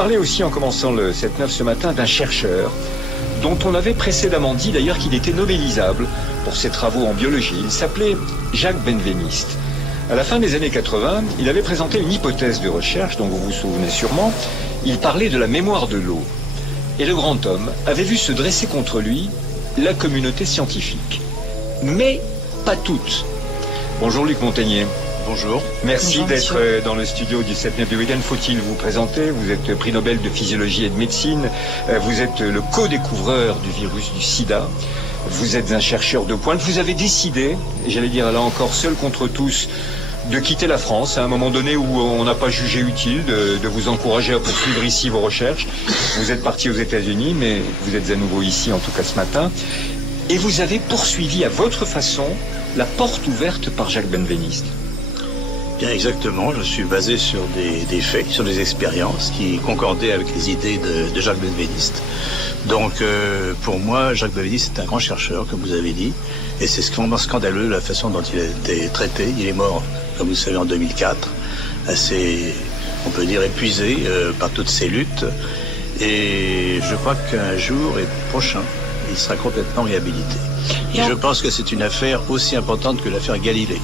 parler aussi, en commençant le 7-9 ce matin, d'un chercheur dont on avait précédemment dit d'ailleurs qu'il était nobélisable pour ses travaux en biologie. Il s'appelait Jacques Benveniste. À la fin des années 80, il avait présenté une hypothèse de recherche dont vous vous souvenez sûrement. Il parlait de la mémoire de l'eau. Et le grand homme avait vu se dresser contre lui la communauté scientifique. Mais pas toute. Bonjour Luc Montagnier. Bonjour. Merci Bonjour, d'être monsieur. dans le studio du 7-9 du week-end. Faut-il vous présenter? Vous êtes prix Nobel de physiologie et de médecine. Vous êtes le co-découvreur du virus du sida. Vous êtes un chercheur de pointe. Vous avez décidé, j'allais dire là encore seul contre tous, de quitter la France à un moment donné où on n'a pas jugé utile de vous encourager à poursuivre ici vos recherches. Vous êtes parti aux États-Unis, mais vous êtes à nouveau ici, en tout cas ce matin. Et vous avez poursuivi à votre façon la porte ouverte par Jacques Benveniste. Bien exactement, je suis basé sur des faits, sur des expériences qui concordaient avec les idées de Jacques Benveniste. Donc pour moi, Jacques Benveniste est un grand chercheur, comme vous avez dit, et c'est vraiment scandaleux la façon dont il a été traité. Il est mort, comme vous le savez, en 2004, assez, on peut dire, épuisé par toutes ces luttes. Et je crois qu'un jour et prochain, il sera complètement réhabilité. Et je pense que c'est une affaire aussi importante que l'affaire Galilée.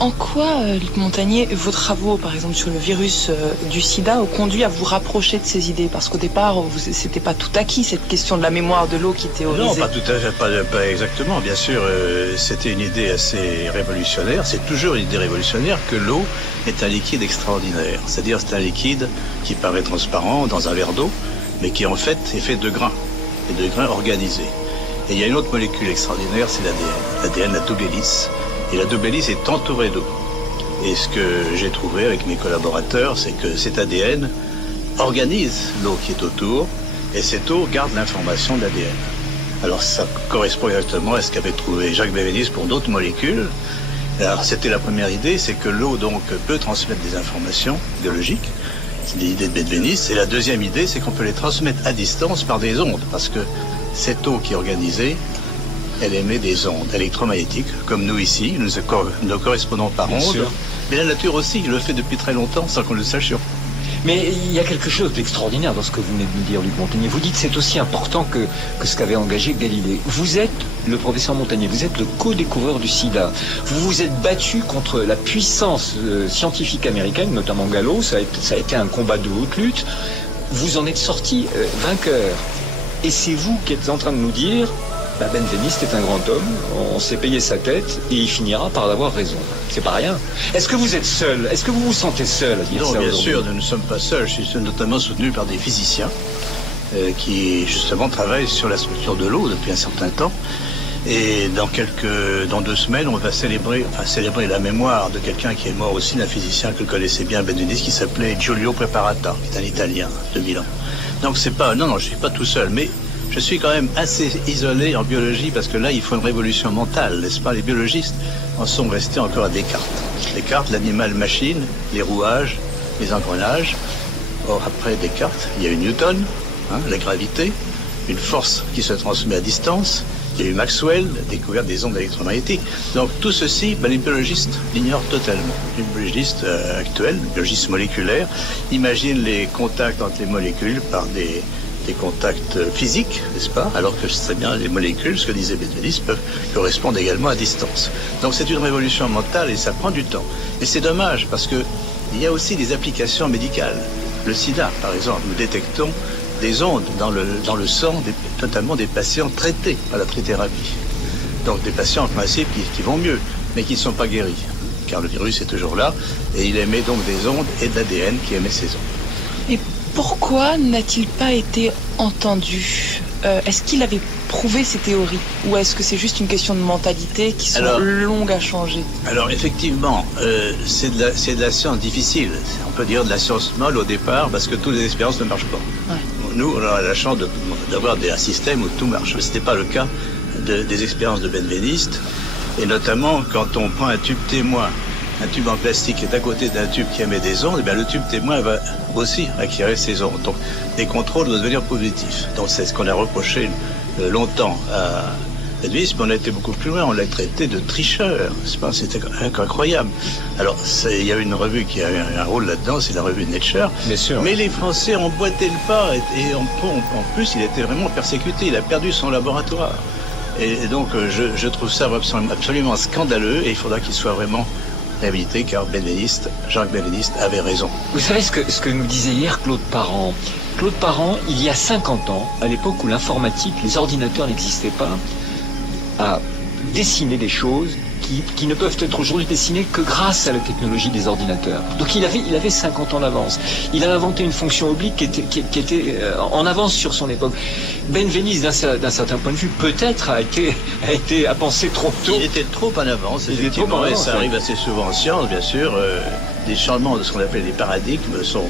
En quoi, Luc Montagnier, vos travaux, par exemple, sur le virus du sida, ont conduit à vous rapprocher de ces idées? Parce qu'au départ, c'était pas tout acquis, cette question de la mémoire de l'eau qui théorisait. Non, pas tout à fait, pas exactement. Bien sûr, c'était une idée assez révolutionnaire. C'est toujours une idée révolutionnaire que l'eau est un liquide extraordinaire. C'est-à-dire, c'est un liquide qui paraît transparent dans un verre d'eau, mais qui en fait est fait de grains, et de grains organisés. Et il y a une autre molécule extraordinaire, c'est l'ADN. L'ADN, la double hélice. Et la double hélice est entourée d'eau. Et ce que j'ai trouvé avec mes collaborateurs, c'est que cet ADN organise l'eau qui est autour, et cette eau garde l'information de l'ADN. Alors ça correspond exactement à ce qu'avait trouvé Jacques Benveniste pour d'autres molécules. Alors c'était la première idée, c'est que l'eau donc peut transmettre des informations biologiques. C'est l'idée de Benveniste. Et la deuxième idée, c'est qu'on peut les transmettre à distance par des ondes, parce que cette eau qui est organisée, elle émet des ondes électromagnétiques, comme nous ici, nous correspondons par ondes. Mais la nature aussi le fait depuis très longtemps, sans qu'on le sachions. Mais il y a quelque chose d'extraordinaire dans ce que vous venez de nous dire, Luc Montagnier. Vous dites que c'est aussi important que ce qu'avait engagé Galilée. Vous êtes le professeur Montagnier, vous êtes le co-découvreur du sida. Vous vous êtes battu contre la puissance scientifique américaine, notamment Gallo. Ça a été un combat de haute lutte. Vous en êtes sorti vainqueur. Et c'est vous qui êtes en train de nous dire... Benveniste est un grand homme, on s'est payé sa tête et il finira par avoir raison. C'est pas rien. Est-ce que vous êtes seul? Est-ce que vous vous sentez seul à dire ça? Non, bien sûr, nous ne sommes pas seuls. Je suis notamment soutenu par des physiciens qui justement travaillent sur la structure de l'eau depuis un certain temps. Et dans 2 semaines, on va célébrer la mémoire de quelqu'un qui est mort aussi, d'un physicien que connaissait bien Benveniste, qui s'appelait Giulio Preparata, qui est un Italien de Milan. Donc c'est pas, non, je suis pas tout seul, mais je suis quand même assez isolé en biologie parce que là, il faut une révolution mentale, n'est-ce pas? Les biologistes en sont restés encore à Descartes. Descartes, l'animal-machine, les rouages, les engrenages. Or, après Descartes, il y a eu Newton, la gravité, une force qui se transmet à distance. Il y a eu Maxwell, la découverte des ondes électromagnétiques. Donc tout ceci, les biologistes l'ignorent totalement. Les biologistes actuels, les biologistes moléculaires, imaginent les contacts entre les molécules par des contacts physiques, n'est-ce pas? Alors que c'est bien les molécules, ce que disait Benveniste, peuvent correspondre également à distance. Donc c'est une révolution mentale et ça prend du temps. Et c'est dommage parce que il y a aussi des applications médicales. Le sida, par exemple, nous détectons des ondes dans le sang, notamment des patients traités par la trithérapie. Donc des patients en principe qui vont mieux, mais qui ne sont pas guéris, car le virus est toujours là et il émet donc des ondes et de l'ADN qui émet ces ondes. Et pourquoi n'a-t-il pas été entendu? Est-ce qu'il avait prouvé ses théories? Ou est-ce que c'est juste une question de mentalité qui sont longues à changer? Alors effectivement, c'est de la science difficile. On peut dire de la science molle au départ parce que toutes les expériences ne marchent pas. Ouais. Nous, on a la chance d'avoir un système où tout marche. Ce n'était pas le cas des expériences de Benveniste. Et notamment quand on prend un tube témoin, un tube en plastique est à côté d'un tube qui émet des ondes, et bien le tube témoin va aussi acquérir ces ondes. Donc les contrôles doivent devenir positifs. Donc c'est ce qu'on a reproché longtemps Benveniste, mais on a été beaucoup plus loin, on l'a traité de tricheur, c'était incroyable. Alors, il y a une revue qui a eu un rôle là-dedans, c'est la revue Nature. Bien sûr. Mais les Français emboîtaient le pas, et en plus, il était vraiment persécuté, il a perdu son laboratoire. Et donc, je trouve ça absolument scandaleux, et il faudra qu'il soit vraiment réhabilité, car Jacques Benveniste avait raison. Vous savez ce que nous disait hier Claude Parent. Claude Parent, il y a 50 ans, à l'époque où l'informatique, les ordinateurs n'existaient pas, a dessiné des choses qui ne peuvent être aujourd'hui dessinées que grâce à la technologie des ordinateurs. Donc il avait 50 ans d'avance. Il a inventé une fonction oblique qui était en avance sur son époque. Benveniste, d'un certain point de vue, peut-être a pensé trop tôt. Il était trop en avance, effectivement, et ça arrive assez souvent en science, bien sûr. Des changements de ce qu'on appelle les paradigmes sont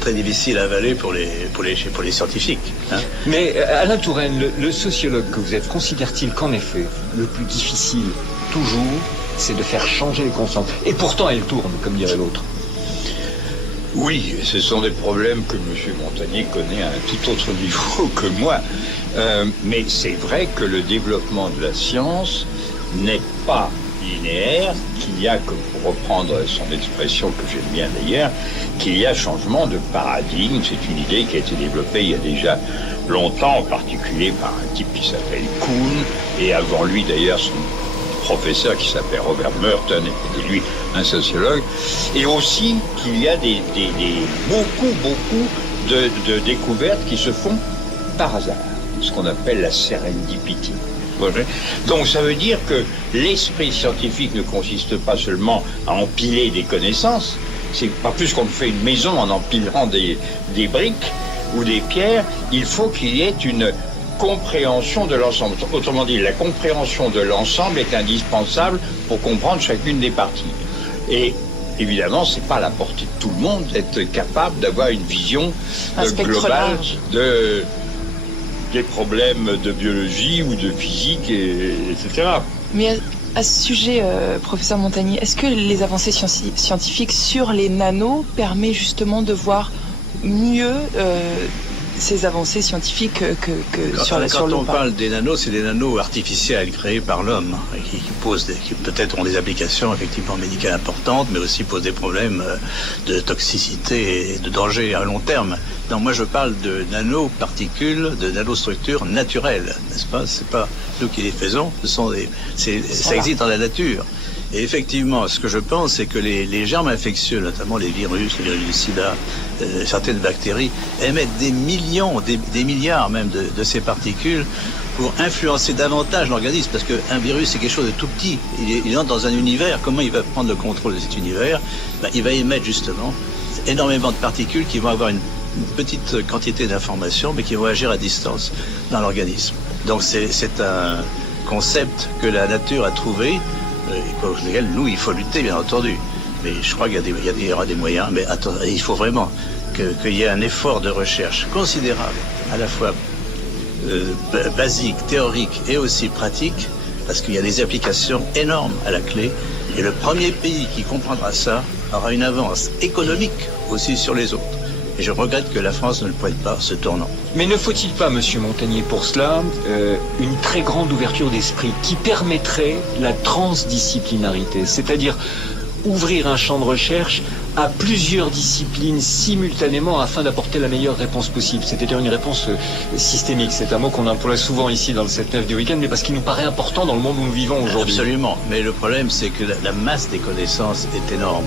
très difficile à avaler pour les scientifiques. Hein. Mais Alain Touraine, le sociologue que vous êtes, considère-t-il qu'en effet, le plus difficile, toujours, c'est de faire changer les consciences? Et pourtant, elle tourne, comme dirait l'autre. Oui, ce sont des problèmes que M. Montagnier connaît à un tout autre niveau que moi. Mais c'est vrai que le développement de la science n'est pas linéaire, qu'il y a, que pour reprendre son expression que j'aime bien d'ailleurs, qu'il y a changement de paradigme. C'est une idée qui a été développée il y a déjà longtemps, en particulier par un type qui s'appelle Kuhn, et avant lui d'ailleurs son professeur qui s'appelle Robert Merton, était lui un sociologue, et aussi qu'il y a beaucoup de découvertes qui se font par hasard, ce qu'on appelle la serendipity. Donc ça veut dire que l'esprit scientifique ne consiste pas seulement à empiler des connaissances, c'est pas plus qu'on fait une maison en empilant des briques ou des pierres, il faut qu'il y ait une compréhension de l'ensemble. Autrement dit, la compréhension de l'ensemble est indispensable pour comprendre chacune des parties. Et évidemment, c'est pas à la portée de tout le monde d'être capable d'avoir une vision globale des problèmes de biologie ou de physique, etc. Mais à ce sujet, professeur Montagnier, est-ce que les avancées scientifiques sur les nanos permettent justement de voir mieux ces avancées scientifiques que sur le Quand on parle des nanos, c'est des nanos artificiels créés par l'homme, qui peut-être ont des applications effectivement médicales importantes, mais aussi posent des problèmes de toxicité et de danger à long terme. Non, moi je parle de nanoparticules, de nanostructures naturelles, n'est-ce pas? C'est pas nous qui les faisons, ça existe dans la nature. Et effectivement, ce que je pense, c'est que les germes infectieux, notamment les virus du sida, certaines bactéries, émettent des millions, des milliards même de ces particules pour influencer davantage l'organisme, parce qu'un virus, c'est quelque chose de tout petit. Il entre dans un univers. Comment il va prendre le contrôle de cet univers? Il va émettre justement énormément de particules qui vont avoir une petite quantité d'informations, mais qui vont agir à distance dans l'organisme. Donc c'est un concept que la nature a trouvé, et pour lequel nous, il faut lutter, bien entendu. Mais je crois qu'il y aura des moyens, mais attendez, il faut vraiment qu'il y ait un effort de recherche considérable, à la fois basique, théorique et aussi pratique, parce qu'il y a des applications énormes à la clé, et le premier pays qui comprendra ça aura une avance économique aussi sur les autres. Et je regrette que la France ne le prenne pas, ce tournant. Mais ne faut-il pas, Monsieur Montagnier, pour cela, une très grande ouverture d'esprit qui permettrait la transdisciplinarité, c'est-à-dire ouvrir un champ de recherche à plusieurs disciplines simultanément afin d'apporter la meilleure réponse possible, c'est-à-dire une réponse systémique. C'est un mot qu'on emploie souvent ici dans le 7-9 du week-end, mais parce qu'il nous paraît important dans le monde où nous vivons aujourd'hui. Absolument, mais le problème c'est que la masse des connaissances est énorme,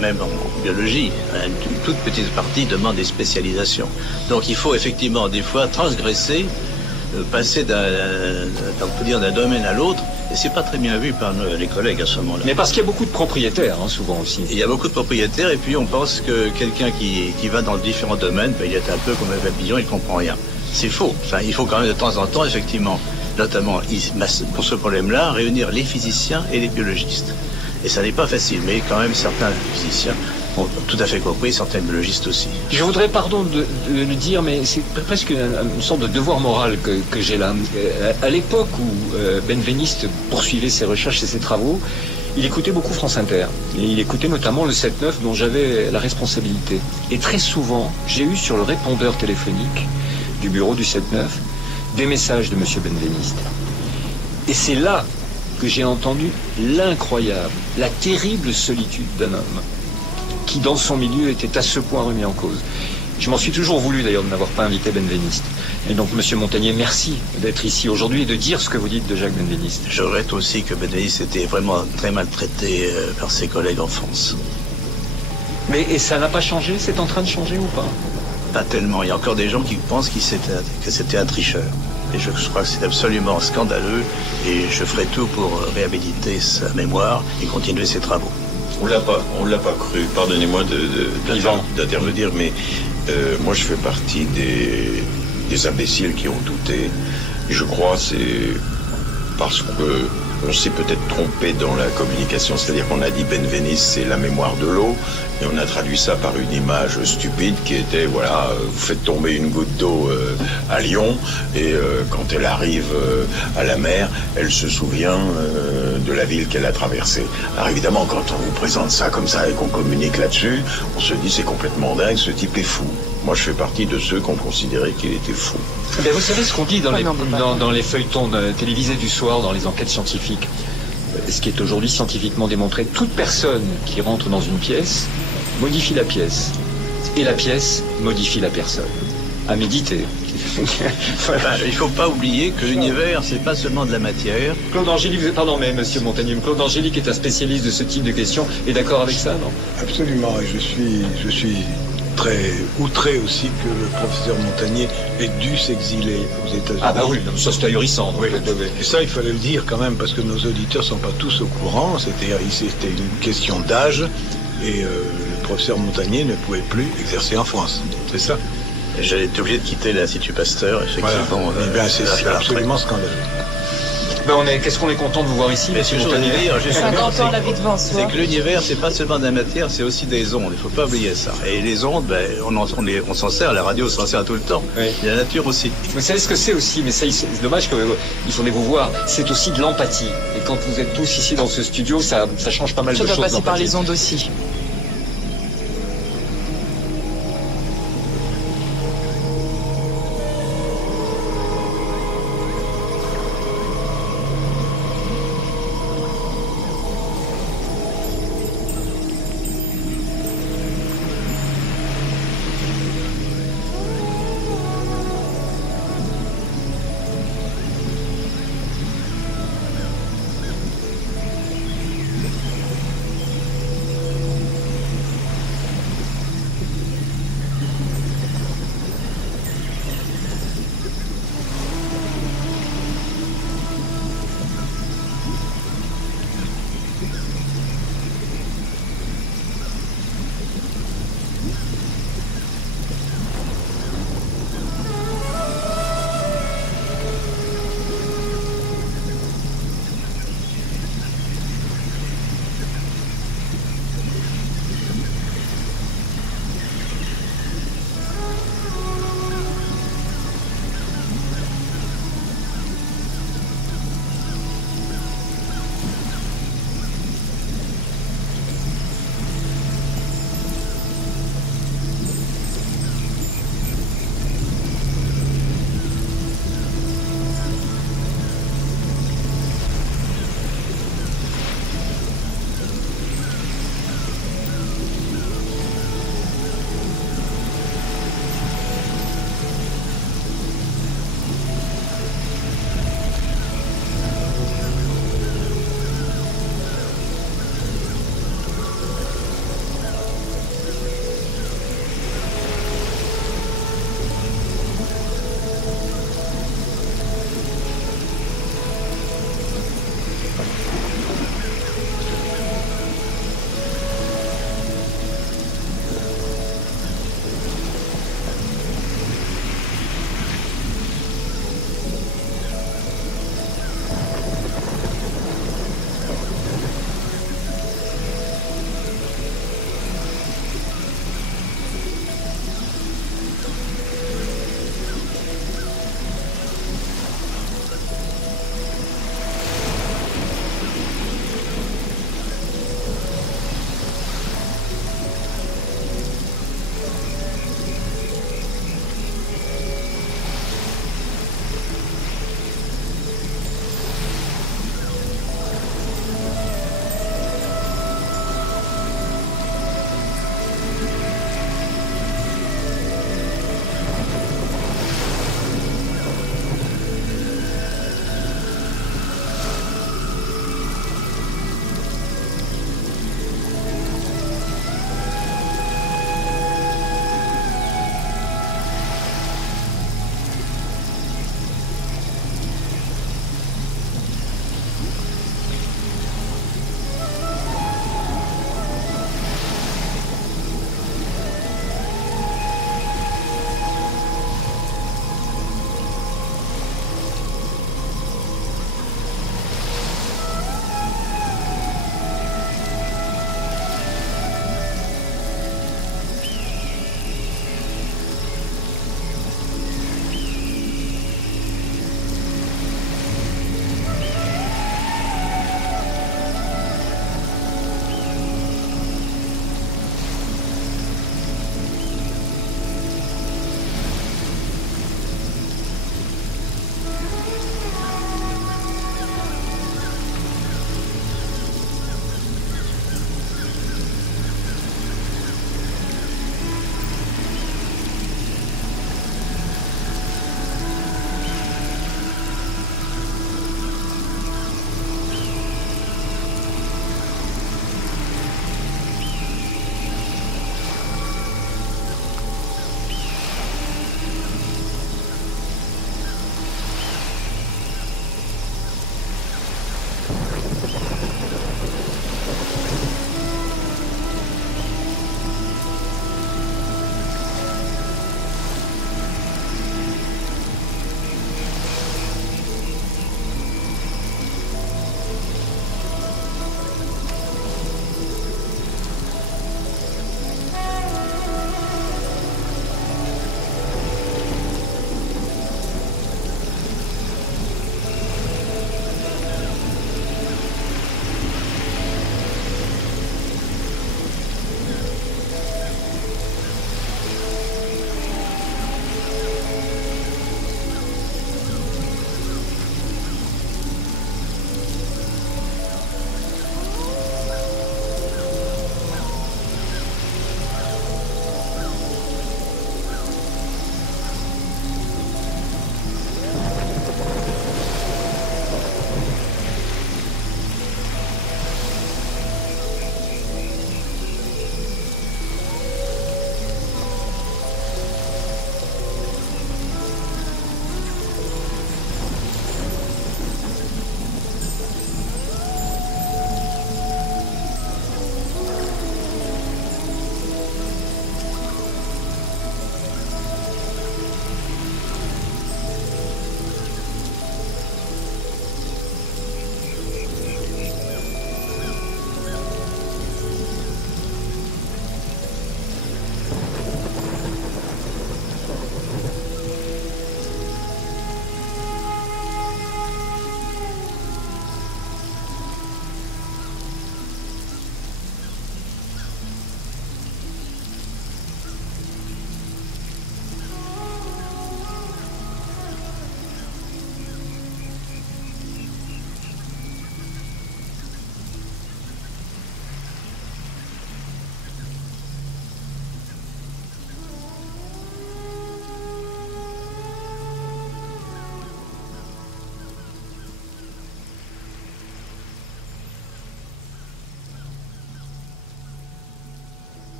même en biologie. Une toute petite partie demande des spécialisations. Donc il faut effectivement des fois transgresser, passer d'un domaine à l'autre, et c'est pas très bien vu par les collègues à ce moment-là. Mais parce qu'il y a beaucoup de propriétaires, souvent aussi. Il y a beaucoup de propriétaires, et puis on pense que quelqu'un qui va dans différents domaines, il est un peu comme un papillon, il comprend rien. C'est faux. Enfin, il faut quand même de temps en temps, effectivement, notamment pour ce problème-là, réunir les physiciens et les biologistes. Et ça n'est pas facile, mais quand même certains physiciens ont tout à fait compris, certains biologistes aussi. Je voudrais, pardon de le dire, mais c'est presque une sorte de devoir moral que j'ai là. À l'époque où Benveniste poursuivait ses recherches et ses travaux, il écoutait beaucoup France Inter. Et il écoutait notamment le 7-9 dont j'avais la responsabilité. Et très souvent, j'ai eu sur le répondeur téléphonique du bureau du 7-9 des messages de M. Benveniste. Et c'est là que j'ai entendu l'incroyable, la terrible solitude d'un homme qui, dans son milieu, était à ce point remis en cause. Je m'en suis toujours voulu, d'ailleurs, de n'avoir pas invité Benveniste. Et donc, Monsieur Montagnier, merci d'être ici aujourd'hui et de dire ce que vous dites de Jacques Benveniste. Je regrette aussi que Benveniste était vraiment très maltraité par ses collègues en France. Mais et ça n'a pas changé? C'est en train de changer ou pas? Pas tellement. Il y a encore des gens qui pensent que c'était un tricheur. Et je crois que c'est absolument scandaleux. Et je ferai tout pour réhabiliter sa mémoire et continuer ses travaux. On l'a pas cru. Pardonnez-moi d'intervenir, mais moi je fais partie des imbéciles qui ont douté. Et je crois c'est parce que on s'est peut-être trompé dans la communication, c'est-à-dire qu'on a dit Benveniste c'est la mémoire de l'eau, et on a traduit ça par une image stupide qui était, voilà, vous faites tomber une goutte d'eau à Lyon, et quand elle arrive à la mer, elle se souvient de la ville qu'elle a traversée. Alors évidemment, quand on vous présente ça comme ça et qu'on communique là-dessus, on se dit c'est complètement dingue, ce type est fou. Moi, je fais partie de ceux qui ont considéré qu'il était fou. Mais vous savez ce qu'on dit dans les feuilletons télévisés du soir, dans les enquêtes scientifiques, ce qui est aujourd'hui scientifiquement démontré, toute personne qui rentre dans une pièce modifie la pièce, et la pièce modifie la personne. À méditer. Voilà. Il ne faut pas oublier que l'univers, c'est pas seulement de la matière. Claude Angélique, pardon, mais Monsieur Montagnier, Claude Angélique est un spécialiste de ce type de questions, est d'accord avec ça, non? Absolument, et je suis très outré aussi que le professeur Montagnier ait dû s'exiler aux États-Unis. Ah bah oui, ça c'est ahurissant. Oui. Et ça, il fallait le dire quand même, parce que nos auditeurs ne sont pas tous au courant. C'était une question d'âge, et le professeur Montagnier ne pouvait plus exercer en France. C'est ça. J'ai été obligé de quitter l'Institut Pasteur, effectivement. Voilà. C'est absolument scandaleux. Ben qu'est-ce qu'on est content de vous voir ici, Monsieur Montagnier. 50 ans la vie devant soi. C'est que l'univers, c'est pas seulement de la matière, c'est aussi des ondes. Il faut pas oublier ça. Et les ondes, on s'en sert, la radio s'en sert tout le temps. Oui. Et la nature aussi. Vous savez ce que c'est aussi, mais ça, c'est dommage qu'il faudrait vous voir. C'est aussi de l'empathie. Et quand vous êtes tous ici dans ce studio, ça change pas mal de choses. Ça doit passer par les ondes aussi.